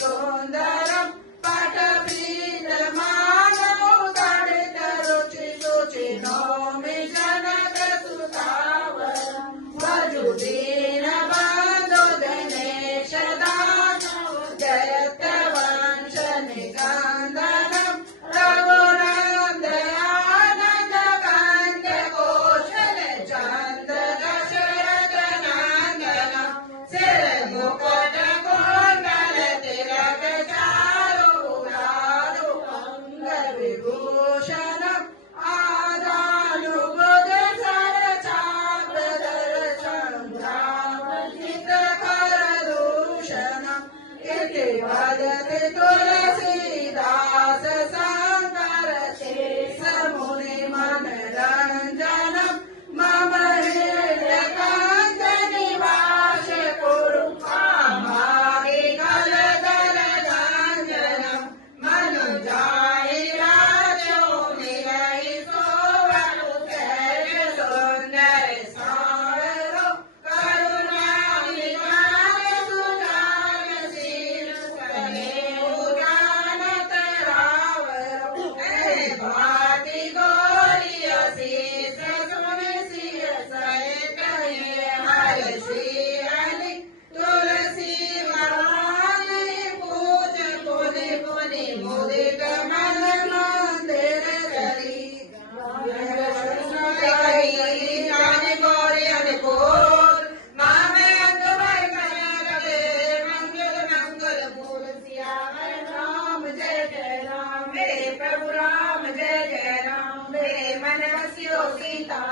सुन्दरं पाठपीठमानौ तडितरुचि नौमि जनकसुतावरं वजुदीनबन्धो दिनेशदानौ जयत्यवंशनिकन्दनं रघुनन्दयानन्दकान्त्यकौशलचन्द्रदशरथनन्दनं सिरमुकुटकुण्डलतिलकचारुलारुपङ्गविभूषणम् आदानुगुदसरचापदर्शनम् इति वदति तुलसीदास शङ्कर शेषमुनिमनरञ्जनम् मम हृदयकाञ्चनिवास कुरु कामादिकलदलदञ्जनम् मनुजाय राजो निरयि सोवरुतैर्य सुन्दर सावरो करुणानिधान सुजान शीलसने उदानत रावरो हे भाति गोरिय शीस सुन सिय सहित ये हर श्री हरि तुलसी महानी पूज पुनि पुनि मुदित मन मंदिर चली ज्ञान गौरी अनुकूल मामे अंग भर कनकले मंगल मंगल मूल सियावर राम जय जय राम हे प्रभु राम